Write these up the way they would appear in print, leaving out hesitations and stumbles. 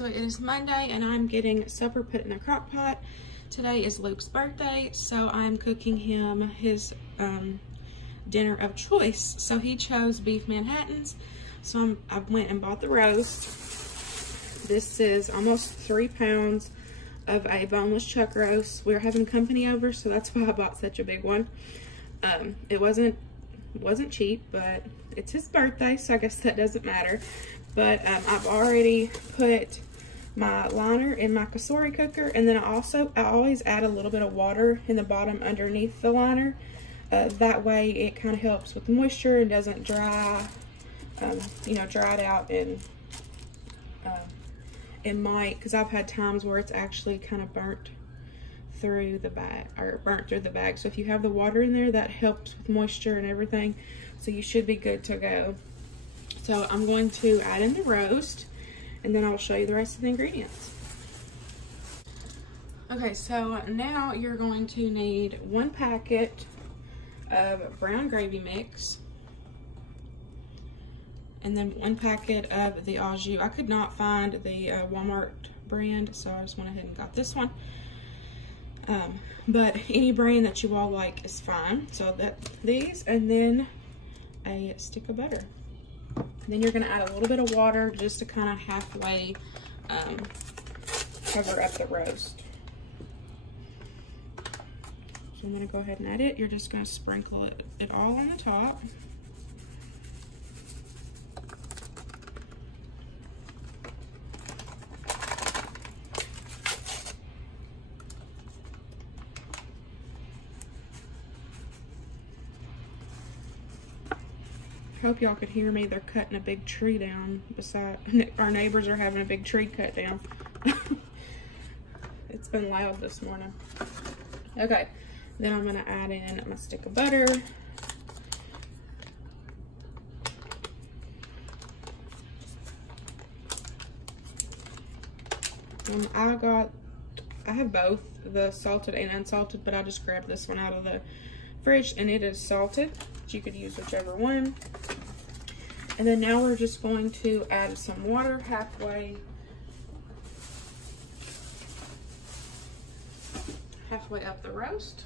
so it is Monday and I'm getting supper put in a crock pot. Today is Luke's birthday, so I'm cooking him his dinner of choice. So he chose beef Manhattans, so I went and bought the roast. This is almost 3 pounds of a boneless chuck roast. We're having company over, so that's why I bought such a big one. It wasn't cheap, but it's his birthday, so I guess that doesn't matter. But I've already put my liner in my cassoulet cooker, and then I always add a little bit of water in the bottom underneath the liner. That way it kind of helps with moisture and doesn't dry, dry it out, and it might, because I've had times where it's actually kind of burnt through the bag, So if you have the water in there, that helps with moisture and everything, so you should be good to go. So I'm going to add in the roast, and then I'll show you the rest of the ingredients. Okay, so now you're going to need 1 packet of brown gravy mix, and then 1 packet of the au jus. I could not find the Walmart brand, so I just went ahead and got this one. But any brand that you all like is fine. So these, and then a stick of butter. Then you're going to add a little bit of water just to kind of halfway cover up the roast. So I'm going to go ahead and add it. You're just going to sprinkle it all on the top. I hope y'all could hear me. They're cutting a big tree down beside, our neighbors are having a big tree cut down. It's been loud this morning. Okay, then I'm gonna add in my stick of butter. I have both the salted and unsalted, but I just grabbed this one out of the fridge, and it is salted. You could use whichever one. And then now we're just going to add some water halfway up the roast.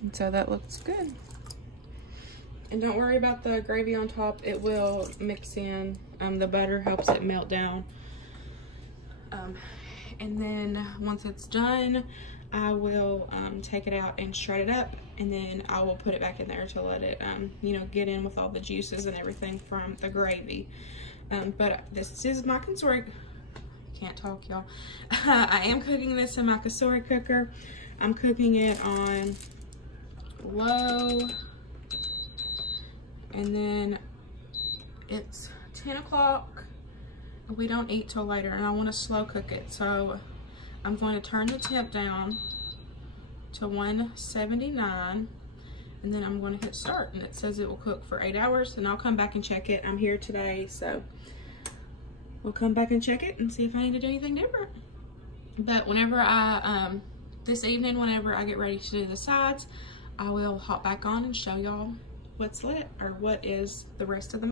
And so that looks good. And don't worry about the gravy on top. It will mix in. The butter helps it melt down. And then once it's done, I will take it out and shred it up, and then I will put it back in there to let it get in with all the juices and everything from the gravy. But this is my cassoulet. Can't talk, y'all. I am cooking this in my cassoulet cooker. I'm cooking it on low, and then it's 10 o'clock. We don't eat till later, and I want to slow cook it, so I'm going to turn the temp down to 179, and then I'm going to hit start, and it says it will cook for 8 hours, and I'll come back and check it. I'm here today, so we'll come back and check it and see if I need to do anything different. But whenever this evening, whenever I get ready to do the sides, I will hop back on and show y'all what's lit, or what is the rest of the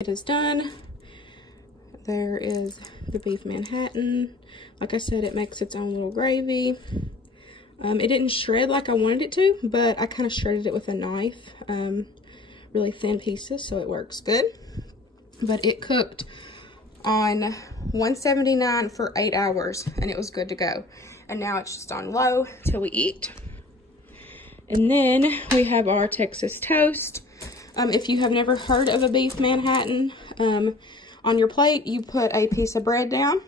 It is done. There is the beef Manhattan. Like I said, it makes its own little gravy. It didn't shred like I wanted it to, but I kind of shredded it with a knife. Really thin pieces, so it works good. But it cooked on 179 for 8 hours, and it was good to go. And now it's just on low till we eat. And then we have our Texas toast. If you have never heard of a beef Manhattan, on your plate, you put a piece of bread down.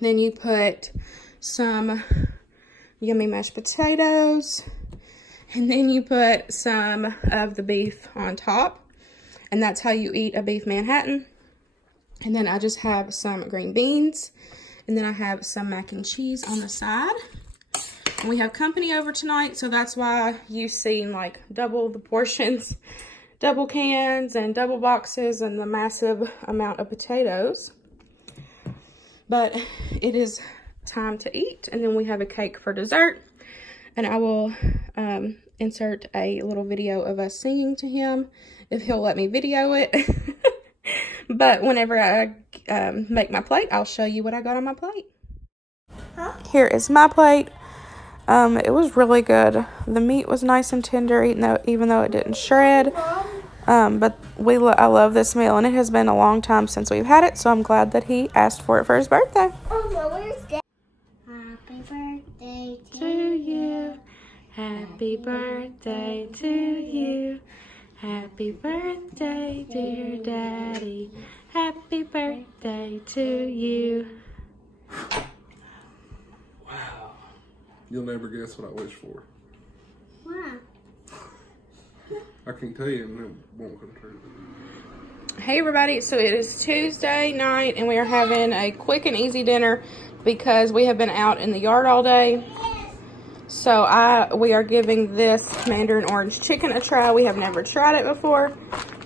Then you put some yummy mashed potatoes. And then you put some of the beef on top. And that's how you eat a beef Manhattan. And then I just have some green beans. And then I have some mac and cheese on the side. And we have company over tonight, so that's why you've seen like double the portions, double cans and double boxes and the massive amount of potatoes. But it is time to eat. And then we have a cake for dessert. And I will insert a little video of us singing to him if he'll let me video it. But whenever I make my plate, I'll show you what I got on my plate. Here is my plate. It was really good. The meat was nice and tender, even though it didn't shred. But I love this meal, and it has been a long time since we've had it, so I'm glad that he asked for it for his birthday. Happy birthday To you. Happy birthday to you. Happy birthday, dear Daddy. Happy birthday to you. Wow. You'll never guess what I wish for. Wow. I can tell you and it won't come true. Hey everybody, so it is Tuesday night and we are having a quick and easy dinner because we have been out in the yard all day. So we are giving this Mandarin orange chicken a try. We have never tried it before,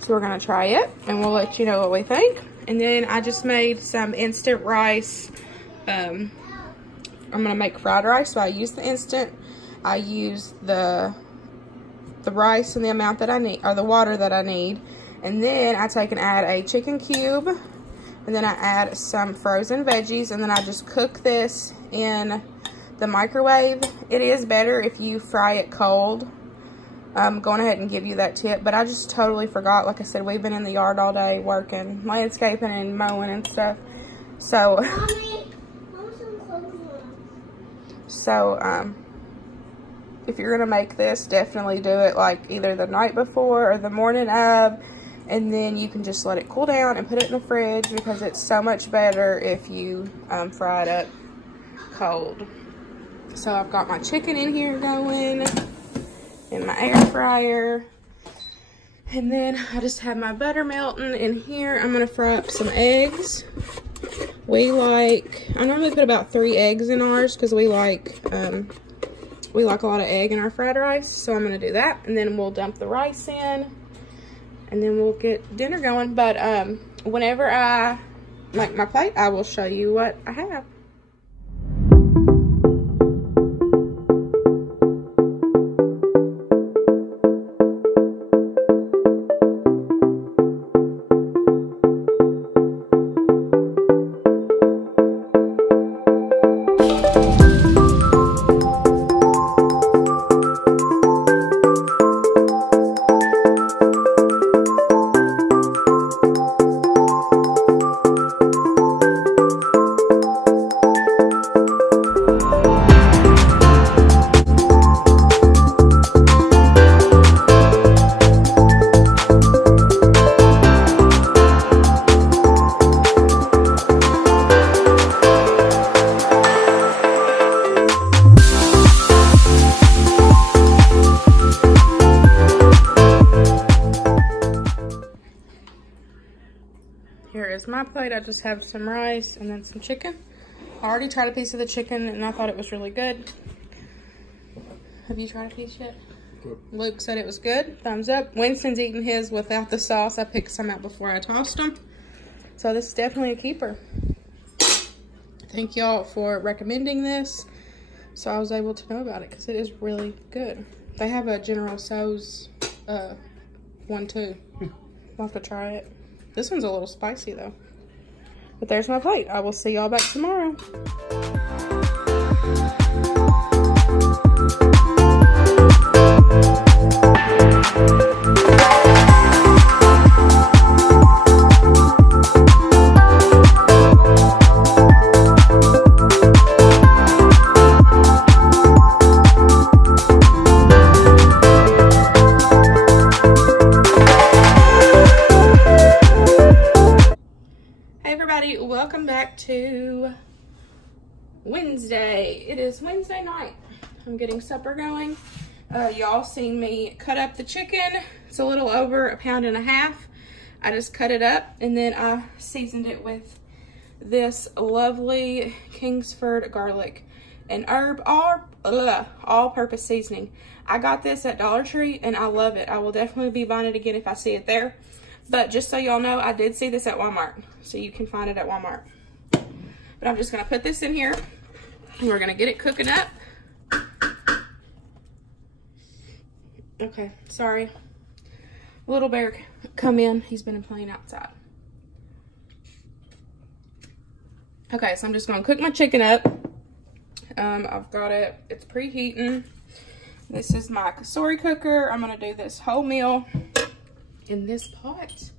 so we're gonna try it and we'll let you know what we think. And then I just made some instant rice. I'm gonna make fried rice, so I use the instant. I use the rice and the amount that I need, or the water that I need. And then I take and add a chicken cube, and then I add some frozen veggies, and then I just cook this in the microwave. It is better if you fry it cold. I'm going ahead and give you that tip, but I just totally forgot. Like I said, we've been in the yard all day working, landscaping and mowing and stuff. So, if you're gonna make this, definitely do it like either the night before or the morning of, and then you can just let it cool down and put it in the fridge because it's so much better if you fry it up cold. So I've got my chicken in here going in my air fryer, and then I just have my butter melting in here. I'm gonna fry up some eggs. I normally put about 3 eggs in ours because we like a lot of egg in our fried rice. So I'm gonna do that, and then we'll dump the rice in, and then we'll get dinner going. But whenever I make my plate, I will show you what I have. Here is my plate. I just have some rice and then some chicken. I already tried a piece of the chicken and I thought it was really good. Have you tried a piece yet? Good. Luke said it was good. Thumbs up. Winston's eating his without the sauce. I picked some out before I tossed them. So this is definitely a keeper. Thank y'all for recommending this, so I was able to know about it because it is really good. They have a General Tso's one too. I'll have to try it. This one's a little spicy though. But there's my plate. I will see y'all back tomorrow. Welcome back to Wednesday. It is Wednesday night. I'm getting supper going. Y'all seen me cut up the chicken. It's a little over 1.5 pounds. I just cut it up and then I seasoned it with this lovely Kingsford garlic and herb all-purpose seasoning. I got this at Dollar Tree and I love it. I will definitely be buying it again if I see it there. But just so y'all know, I did see this at Walmart, so you can find it at Walmart. But I'm just gonna put this in here and we're gonna get it cooking up. Okay, sorry. Little bear come in, he's been playing outside. Okay, so I'm just gonna cook my chicken up. I've got it, it's preheating. This is my cassourie cooker. I'm gonna do this whole meal in this pot.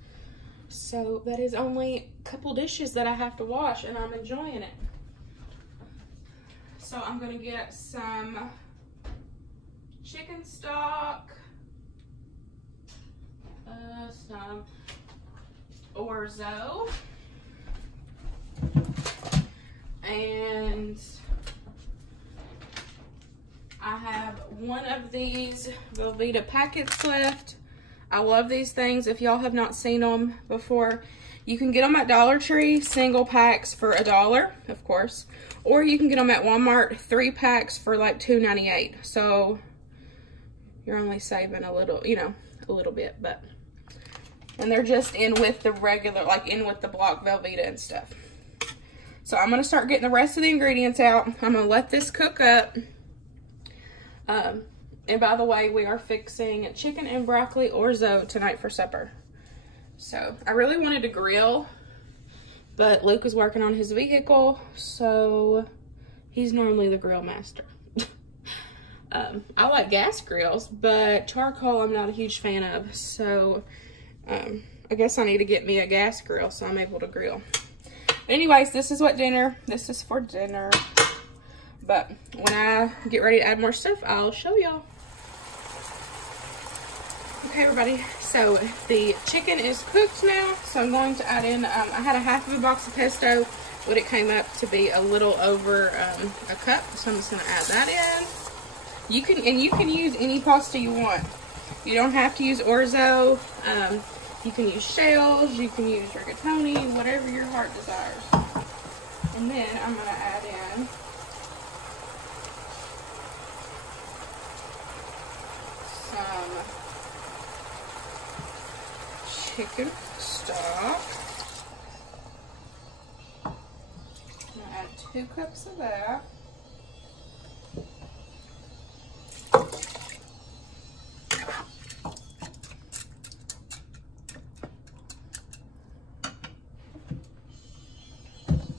So that is only a couple dishes that I have to wash and I'm enjoying it. So I'm gonna get some chicken stock, some orzo, and I have one of these Velveeta packets left. I love these things. If y'all have not seen them before, you can get them at Dollar Tree, single packs for $1, of course. Or you can get them at Walmart, 3 packs for like $2.98. So you're only saving a little, you know, a little bit. But and they're just in with the regular, like in with the block Velveeta and stuff. So I'm gonna start getting the rest of the ingredients out. I'm gonna let this cook up. And by the way, we are fixing chicken and broccoli orzo tonight for supper. So I really wanted to grill, but Luke is working on his vehicle, so he's normally the grill master. I like gas grills, but charcoal I'm not a huge fan of. So I guess I need to get me a gas grill so I'm able to grill. But anyways, this is for dinner. But when I get ready to add more stuff, I'll show y'all. Okay, everybody, so the chicken is cooked now, so I'm going to add in, I had a half of a box of pesto, but it came up to be a little over a cup, so I'm just going to add that in. You can use any pasta you want. You don't have to use orzo. You can use shells, you can use rigatoni, whatever your heart desires. And then I'm going to add in some chicken stock. I'm gonna add 2 cups of that.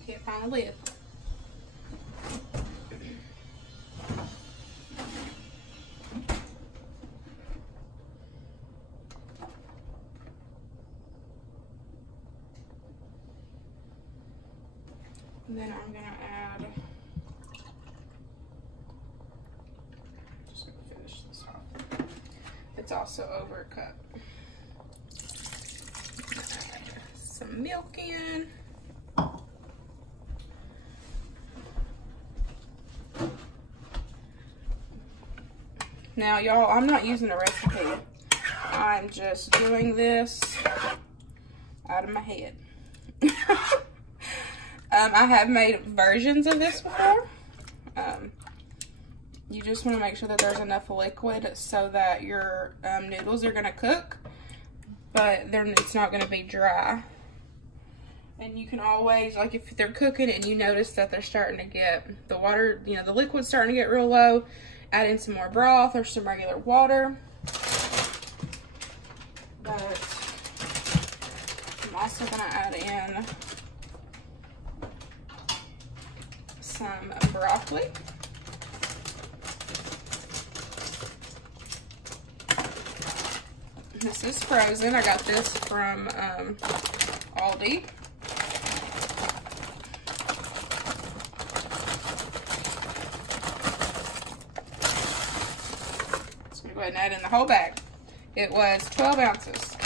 Can't find a lid. And then I'm gonna add, just gonna finish this off. It's also over a cup. Add some milk in. Now y'all, I'm not using a recipe. I'm just doing this out of my head. I have made versions of this before. You just want to make sure that there's enough liquid so that your noodles are going to cook, but it's not going to be dry. And you can always, like if they're cooking and you notice that they're starting to get, the water, you know, the liquid's starting to get real low, add in some more broth or some regular water. But I'm also gonna add in some broccoli. This is frozen. I got this from Aldi. Just gonna go ahead and add in the whole bag. It was 12 ounces.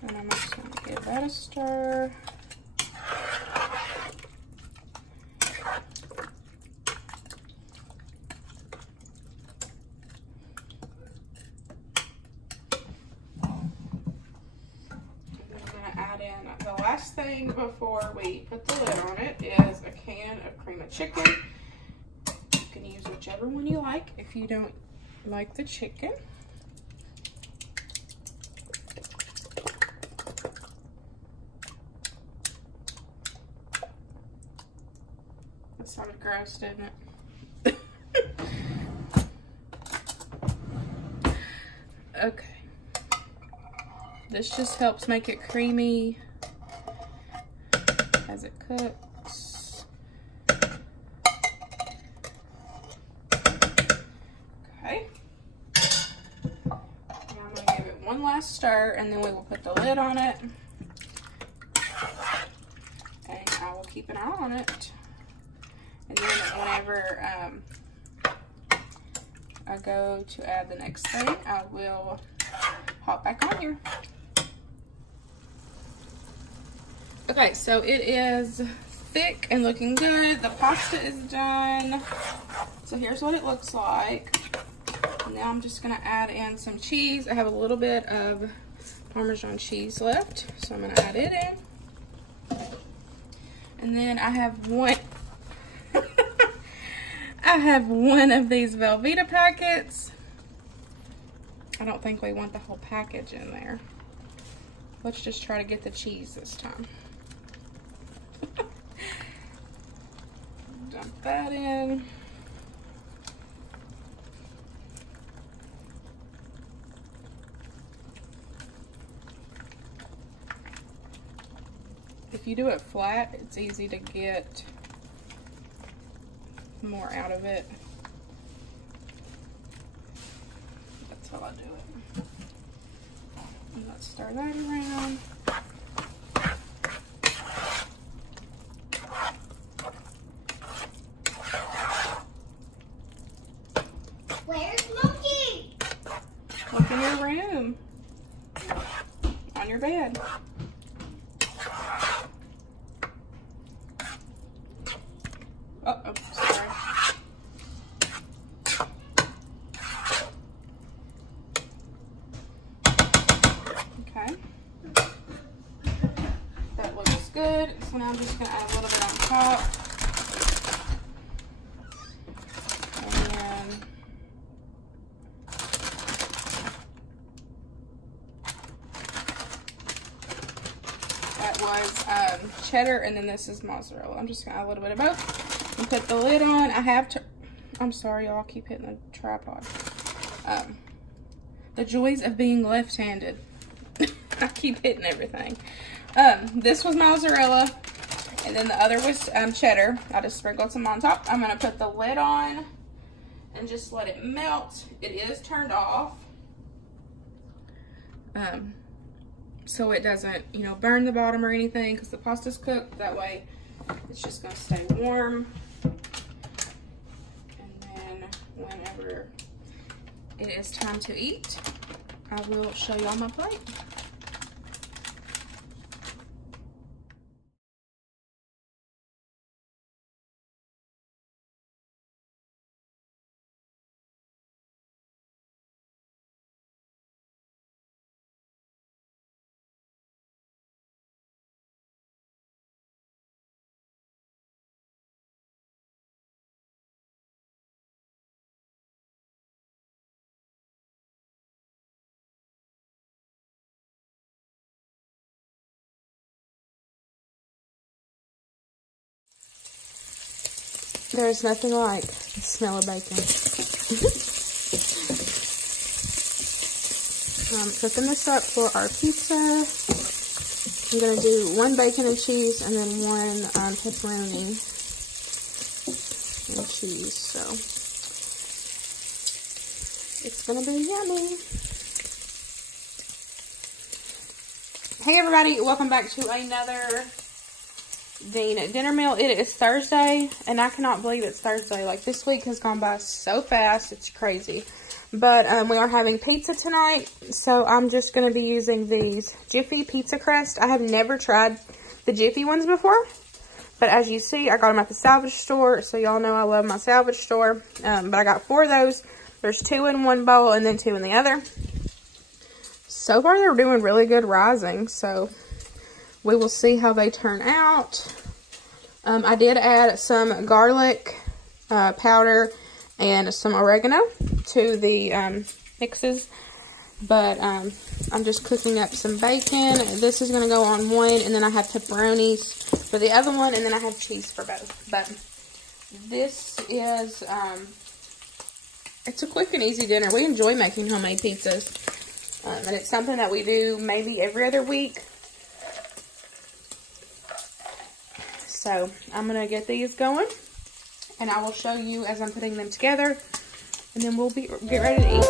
And I'm just gonna give that a stir. The last thing before we put the lid on it is a can of cream of chicken. You can use whichever one you like if you don't like the chicken. That sounded gross, didn't it? Okay. This just helps make it creamy as it cooks. Okay. Now I'm going to give it one last stir and then we will put the lid on it. And I will keep an eye on it. And then whenever I go to add the next thing, I will hop back on here. Okay, so it is thick and looking good. The pasta is done. So here's what it looks like. Now I'm just gonna add in some cheese. I have a little bit of Parmesan cheese left, so I'm gonna add it in. And then I have one, I have one of these Velveeta packets. I don't think we want the whole package in there. Let's just try to get the cheese this time. Dump that in. If you do it flat, it's easy to get more out of it. That's how I do it. And let's stir that around. Where's Monkey? Look in your room. On your bed. Uh-oh, sorry. Okay. That looks good. So now I'm just going to add a little bit on top. And then that was cheddar, and then this is mozzarella. I'm just going to add a little bit of both and put the lid on. I have to, I'm sorry y'all, keep hitting the tripod. The joys of being left-handed. I keep hitting everything. This was mozzarella, and then the other was cheddar. I just sprinkled some on top. I'm going to put the lid on and just let it melt. It is turned off. So it doesn't, you know, burn the bottom or anything because the pasta's cooked. That way it's just going to stay warm. And then whenever it is time to eat, I will show you on my plate. There's nothing like the smell of bacon. I'm cooking this up for our pizza. I'm going to do 1 bacon and cheese and then 1 pepperoni and cheese. So it's going to be yummy. Hey everybody, welcome back to another Dean dinner meal. It is Thursday, and I cannot believe it's Thursday. Like, this week has gone by so fast, it's crazy. But we are having pizza tonight, so I'm just going to be using these Jiffy pizza crust. I have never tried the Jiffy ones before, but as you see, I got them at the salvage store, so y'all know I love my salvage store. But I got 4 of those. There's 2 in one bowl and then 2 in the other. So far, they're doing really good rising, so we will see how they turn out. I did add some garlic powder and some oregano to the mixes, but I'm just cooking up some bacon. This is going to go on 1, and then I have pepperonis for the other one, and then I have cheese for both. But this is, it's a quick and easy dinner. We enjoy making homemade pizzas, and it's something that we do maybe every other week. So I'm going to get these going, and I will show you as I'm putting them together, and then we'll get ready to eat.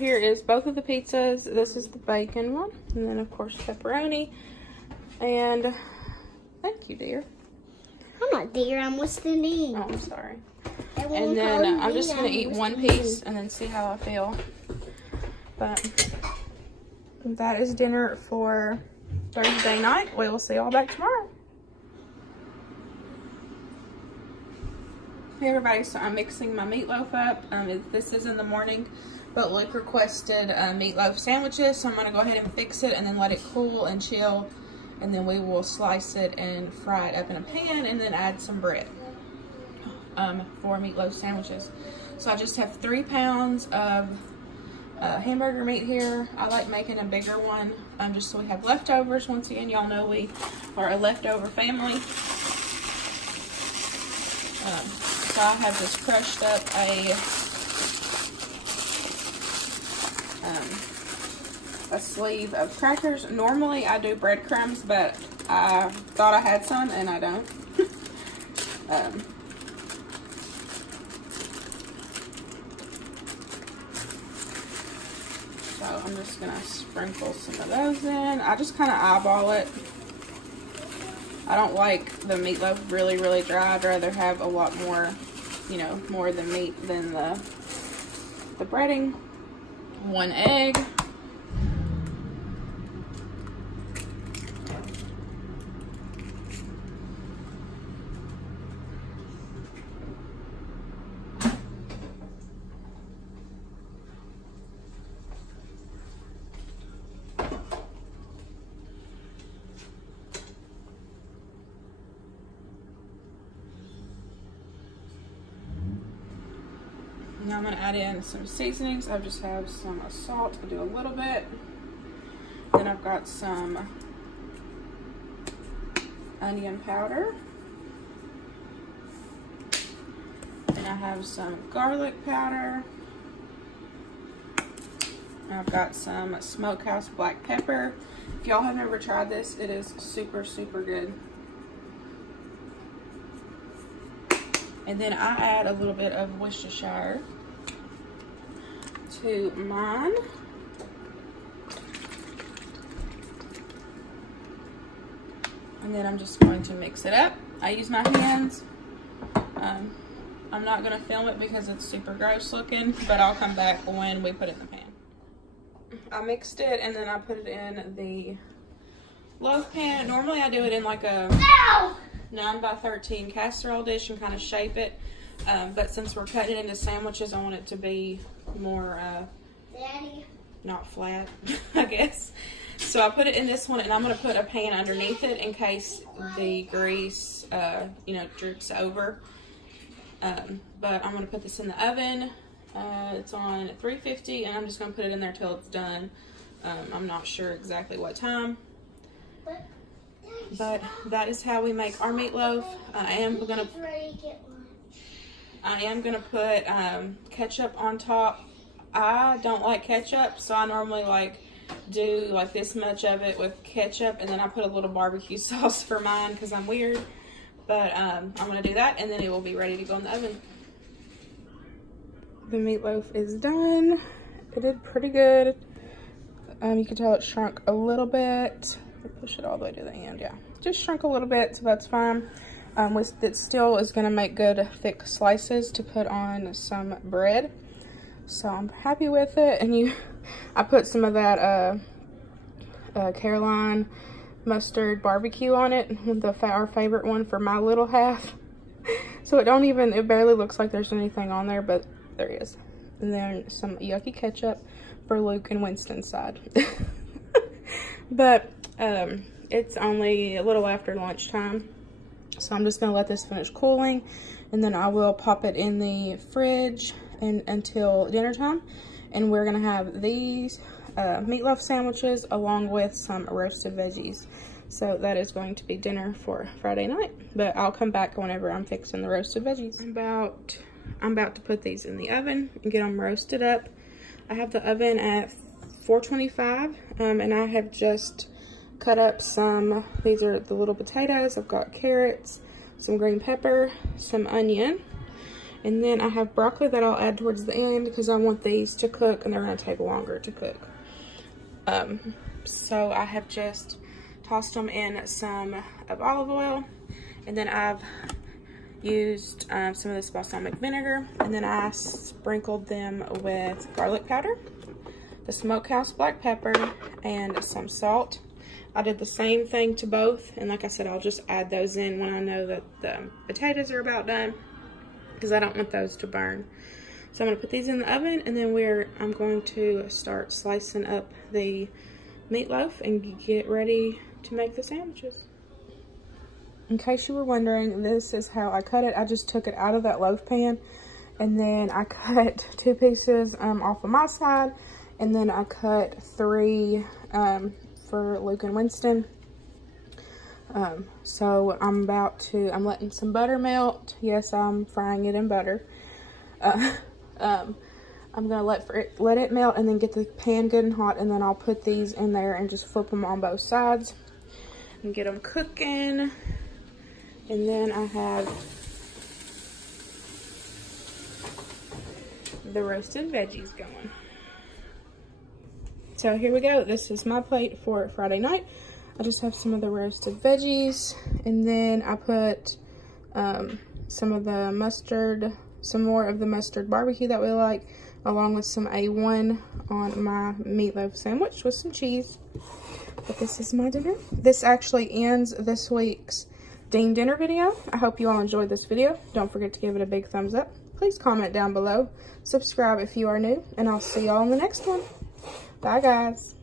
here is both of the pizzas. This is the bacon one, and then of course pepperoni. And thank you, dear. I'm not dear, I'm listening. Oh, I'm sorry. And then I'm just gonna eat one piece and then see how I feel. But that is dinner for Thursday night. We will see y'all back tomorrow. Hey everybody, so I'm mixing my meatloaf up. This is in the morning, but Luke requested meatloaf sandwiches, so I'm gonna go ahead and fix it and then let it cool and chill, and then we will slice it and fry it up in a pan and then add some bread for meatloaf sandwiches. So I just have 3 pounds of hamburger meat here. I like making a bigger one just so we have leftovers. Once again, y'all know we are a leftover family. So I have just crushed up a sleeve of crackers. Normally I do breadcrumbs, but I thought I had some and I don't. So I'm just gonna sprinkle some of those in. I just kind of eyeball it. I don't like the meatloaf really, really dry. I'd rather have a lot more, you know, more of the meat than the breading. 1 egg. Now I'm going to add in some seasonings. I just have some salt. I'll do a little bit. Then I've got some onion powder. And I have some garlic powder. I've got some smokehouse black pepper. If y'all have never tried this, it is super, super good. And then I add a little bit of Worcestershire to mine. And then I'm just going to mix it up. I use my hands. I'm not going to film it because it's super gross looking, but I'll come back when we put it in the pan. I mixed it and then I put it in the loaf pan. Normally I do it in like a 9x13 casserole dish and kind of shape it. But since we're cutting it into sandwiches, I want it to be more, not flat, I guess. So I put it in this one, and I'm going to put a pan underneath it in case the grease, you know, drips over. But I'm going to put this in the oven. It's on 350, and I'm just going to put it in there till it's done. I'm not sure exactly what time. But that is how we make our meatloaf. I am gonna put ketchup on top. I don't like ketchup, so I normally do like this much of it with ketchup, and then I put a little barbecue sauce for mine because I'm weird. But I'm gonna do that, and then it will be ready to go in the oven. The meatloaf is done. It did pretty good. You can tell it shrunk a little bit. Push it all the way to the end, yeah. Just shrunk a little bit, so that's fine. It still is gonna make good thick slices to put on some bread. So I'm happy with it. And I put some of that Caroline mustard barbecue on it, our favorite one for my little half. So it barely looks like there's anything on there, but there is. And then some yucky ketchup for Luke and Winston's side. But it's only a little after lunchtime, so I'm just gonna let this finish cooling, and then I will pop it in the fridge until dinner time. And we're gonna have these meatloaf sandwiches along with some roasted veggies. So that is going to be dinner for Friday night, but I'll come back whenever I'm fixing the roasted veggies. I'm about to put these in the oven and get them roasted up. I have the oven at 425, and I have just cut up some, these are the little potatoes. I've got carrots, some green pepper, some onion, And then I have broccoli that I'll add towards the end because I want these to cook and they're gonna take longer to cook. So I have just tossed them in some of olive oil, and then I've used some of this balsamic vinegar, and then I sprinkled them with garlic powder, the smokehouse black pepper, and some salt. I did the same thing to both, and like I said, I'll just add those in when I know that the potatoes are about done, because I don't want those to burn. So I'm going to put these in the oven, and then I'm going to start slicing up the meatloaf and get ready to make the sandwiches. In case you were wondering, this is how I cut it. I just took it out of that loaf pan, and then I cut 2 pieces off of my side, and then I cut 3 for Luke and Winston. So I'm letting some butter melt. Yes, I'm frying it in butter. I'm gonna let it melt and then get the pan good and hot, and then I'll put these in there and just flip them on both sides and get them cooking. And then I have the roasted veggies going. So here we go. This is my plate for Friday night. I just have some of the roasted veggies, and then I put some of the mustard, some more of the mustard barbecue that we like, along with some A1 on my meatloaf sandwich with some cheese. But this is my dinner. This actually ends this week's Dean Dinner video. I hope you all enjoyed this video. Don't forget to give it a big thumbs up. Please comment down below. Subscribe if you are new, and I'll see y'all in the next one. Bye, guys.